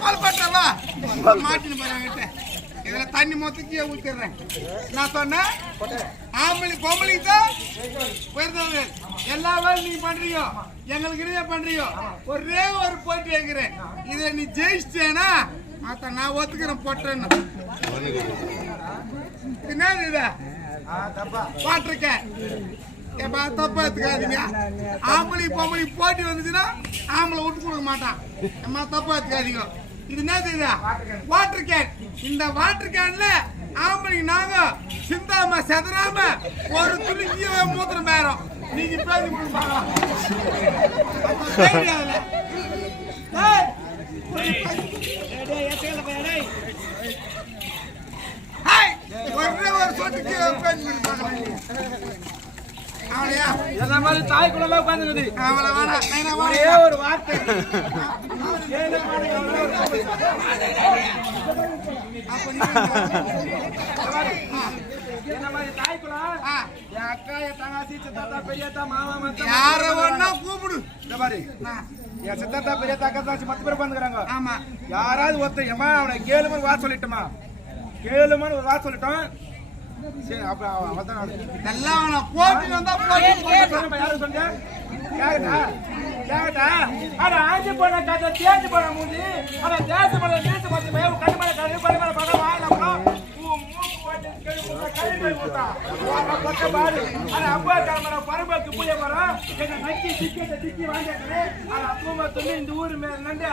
பால் பட்டவா மாட்டின்னு போறாங்கிட்ட இதுல தண்ணி மொத்தத்தையே ஊத்திடுறேன். நான் சொன்னேன் ஆம்பளை பொம்பளைக்கு தான் உயர்ந்தது எல்லா வேலையும் நீ பண்றீங்க எங்களுக்கு இடையே பண்றீங்க ஒரே ஒரு போட்டி வைக்கிறேன் இதை நீ ஜெயிச்சிட்டேனா மத்த நான் ஒத்துக்கிறேன் போட்டேன்னு என்னது இது. போட்டிருக்கேன் ஏப்பா தப்பா எடுத்துக்காதீங்க. ஆம்பளை பொம்பளை போட்டி வந்துச்சுன்னா ஆம்பளை விட்டு கொடுக்க மாட்டான். அம்மா தப்பா எடுத்துக்காதீங்க. இது என்ன இது வாட்டர் கேன் இந்த வாட்டர் கேன்ல ஆம்பளைக்கு நாங்க சிந்தாம செதறாம ஒரு துணிக்கிய மூத்திரம் பேரோம் நீங்க பேசி ஒரே ஒரு சொட்டுக்கு என்ன மாதிரி தாய் குழந்தை உட்காந்துருக்குது அவளை வேணா யார ஒண்ணா கூப்பிடு. இந்த மாதிரி. என் சித்தாத்தா பெரியத்தா அக்கா தாச்சி பத்து பேர் உட்காந்துக்கிறாங்க. ஆமா. யாராவது ஒருத்தர் ஏமா அவனை கேளுமனு வா சொல்லிட்டோமா? ஒரு வா சொல்லிட்டோம். சரி அப்ப அவன் தான் நானு. எல்லாம் அவனை போட்டி வந்தா போட்டி யாரு? கேக்கட்டா? கேக்கட்டா? அட, ஆஞ்சி போன கதை, தேஞ்சு போன மூஞ்சி. அட, தேச போன நீச்சு கொஞ்சம் மேவு, கண்ணு மேல கண்ணு, பல்லு மேல பல்லு, வாயில அப்புறம், உன் மூக்கு போட்டு கெளி போட்டா, கை போய் போட்டா. உன் பக்க பாரு. அட, அப்பா கிளம்புற பரம்புக்கு புளிய மரம், என்னை நக்கி, திக்கி, திக்கி வாங்கிட்டு, அட, அப்பூமா துணி இந்த ஊரு மேல நண்டு.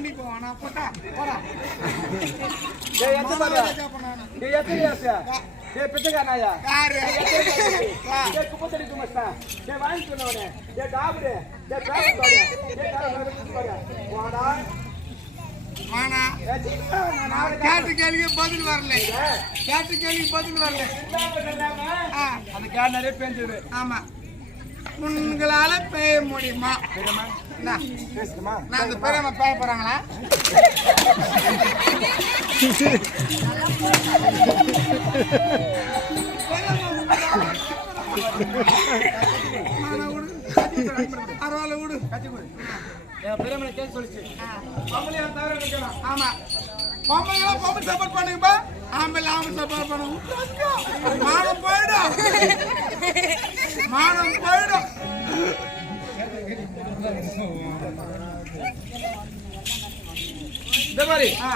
தண்ணி போவானா போட்டா போடா டேய், எத்த பாரு. டேய், எத்தனை ஏசு? டேய், பிச்சைக்காரனாயா? யாரு. டேய், குப்பத்தடி குமஸ்தா. டேய், வாங்கி சொன்னவனே. டேய், டாபரு. டேய், பேப்பர் பாரு. காலை வச்சு பாரு. வாடா. வானா ஏய், சீக்கிரம் வா, நான் நாளைக்கு கேட்டு கேள்விக்கு பதில் வரல கேட்டு கேள்விக்கு பதில் வரல அந்த கேன் நிறைய பேஞ்சுது. ஆமா உங்களால பெய்ய முடியுமா? நான் அந்த பெரியம்மா பேய போறாங்களா? பரவாயில்ல விடு. கட்டி கொடு. என் பெரியம்மனை கேட்க சொல்லிச்சு. அவன் தவிர நிக்கலாம். ஆமா. பொம்பளை பொம்பளை சப்போர்ட் பண்ணுங்கப்பா ஆம்பளை ஆம்பளை சப்போர்ட் பண்ணுங்க. மானம் போயிடும். மானம் போயிடும். இந்த மாதிரி. ஆ,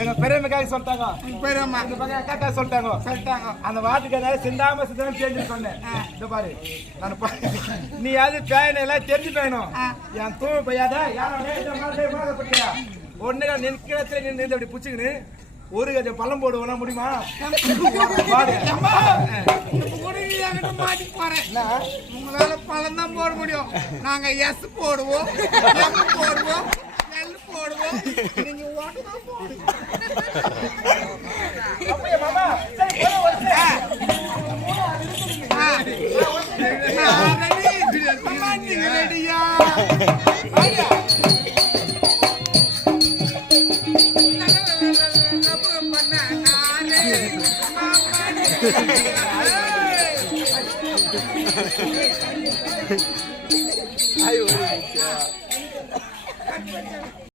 எங்க பெரியம்மைக்காக சொல்லிட்டாங்க. பெரியம்மா. இந்த பக்கம் அக்காக்கா சொல்லிட்டாங்க. சொல்லிட்டாங்க. அந்த வாட்டுக்கு ஏதாவது சிந்தாம சிந்தாம தெரிஞ்சு சொன்னேன். இந்த பாரு நான் நீ அது பேயணும் எல்லாம் தெரிஞ்சு பேயணும். என் தூள் பையாத ஒன்னு நிற்கிறத்துல நின்று அப்படி புச்சுக்கின்னு ஒரு கஜம் பள்ளம் போடுவோம் முடியுமா? மாட்டிக்க போறேன்? உங்களால பழம் தான் போட முடியும். நாங்க எஸ் போடுவோம் போடுவோம். எல் போடுவோம் நீங்க ஓட்டு தான் போடுங்க அப்படியே